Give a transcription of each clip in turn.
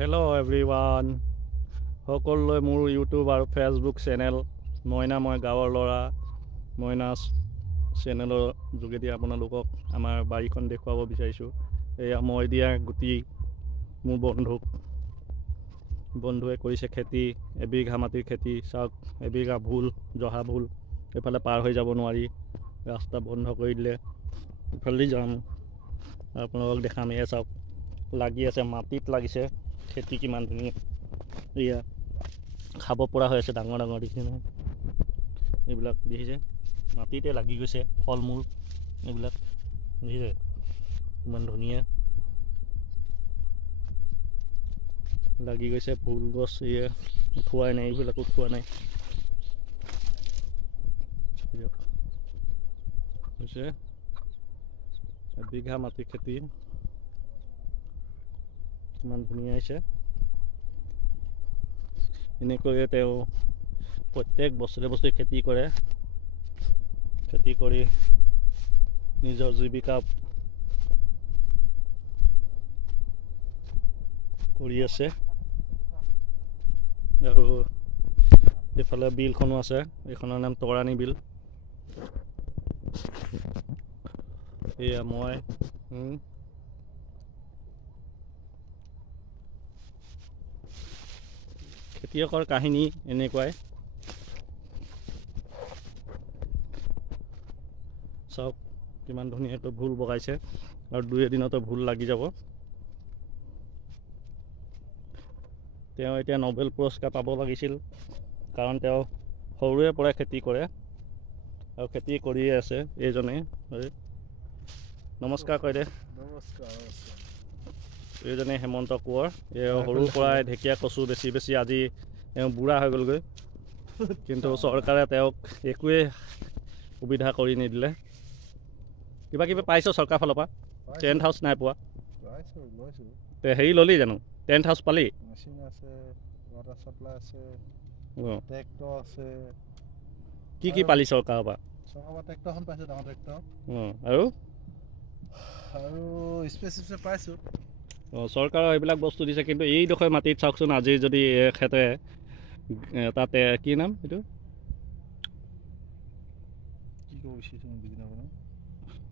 Hello everyone. সকলোৱে মোৰ YouTube আৰু ফেচবুক চেনেল মইনাময় গাঁৱৰ ল'ৰা মইনাছ চেনেলৰ যোগেদি আপোনালোকক আমাৰ বাৰীখন দেখুৱাব বিচাৰিছোঁ। এয়া মই দিয়া গুটি মোৰ বন্ধুৱে কৰিছে খেতি, এবিঘা মাটিৰ খেতি। চাওক, এবিঘা ভোল, জহা ভোল। এইফালে পাৰ হৈ যাব নোৱাৰি, ৰাস্তা বন্ধ কৰি দিলে। ইফালেদি যাম, আপোনালোকক দেখাম। এয়া চাওক, লাগি আছে, মাটিত লাগিছে। খেতি কিমান ধুনীয়া, এয়া খাব পৰা হৈ আছে। ডাঙৰ ডাঙৰ দেখিছে নহয়, এইবিলাক দেখিছে, মাটিতে লাগি গৈছে। ফল মূল এইবিলাক দেখিছে, ইমান ধুনীয়া লাগি গৈছে। ফুল গছ এয়া উঠোৱাই নাই, এইবিলাক উঠোৱা নাই হৈছে। এবিঘা মাটি খেতি ইমান ধুনীয়া হৈছে। এনেকৈয়ে তেওঁ প্ৰত্যেক বছৰে খেতি কৰে। খেতি কৰি নিজৰ জীৱিকা কৰি আছে। আৰু এইফালে বিলখনো আছে, এইখনৰ নাম তৰাণী বিল। এয়া মই খেতিয়কৰ কাহিনী এনেকুৱাই। চাওক কিমান ধুনীয়াকৈ ভোল বগাইছে, আৰু 2 এদিনতে ভোল লাগি যাব। তেওঁ এতিয়া নোবেল পুৰস্কাৰ পাব লাগিছিল, কাৰণ তেওঁ সৰুৰে পৰা খেতি কৰে আৰু খেতি কৰিয়ে আছে। এইজনে নমস্কাৰ কয় দে। এইজনে হেমন্ত কোঁৱৰ। সৰুৰ পৰাই ঢেকীয়া কচু বেছি আজি তেওঁ বুঢ়া হৈ গ'লগৈ, কিন্তু চৰকাৰে তেওঁক একোৱেই সুবিধা কৰি নিদিলে। কিবা কিবি পাইছ চৰকাৰ ফালৰ পৰা? টেণ্ট হাউচ নাই পোৱা? হেৰি ল'লি জানো? টেণ্ট হাউচ পালি? কি পালি চৰকাৰৰ পৰা? আৰু চৰকাৰৰ এইবিলাক বস্তু দিছে, কিন্তু এইডোখৰ মাটিত চাওকচোন, আজি যদি এখেতে তাতে কি নাম এইটো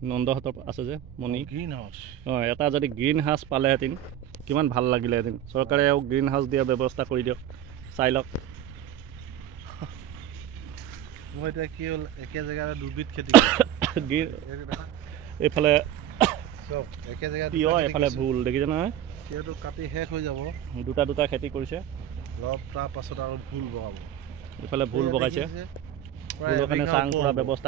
নন্দহঁতৰ আছে যে মণি, এটা যদি গ্ৰীণ হাউচ পালেহেঁতেন কিমান ভাল লাগিলেহেঁতেন। চৰকাৰে গ্ৰীণ হাউচ দিয়াৰ ব্যৱস্থা কৰি দিয়ক, চাই লওক। মই এতিয়া কি হ'ল, একে জেগাত দুবিধ খেতি এইফালে একে জেগাত তিয়হ, এইফালে ভোল দেখিছে নহয়। তিয়হটো কাটি শেষ হৈ যাব, দুটা খেতি কৰিছে। তাৰ পাছত আৰু ভোল বগাব। এইফালে ভোল বগাইছে, ভোলৰ কাৰণে চাং কৰা ব্যৱস্থা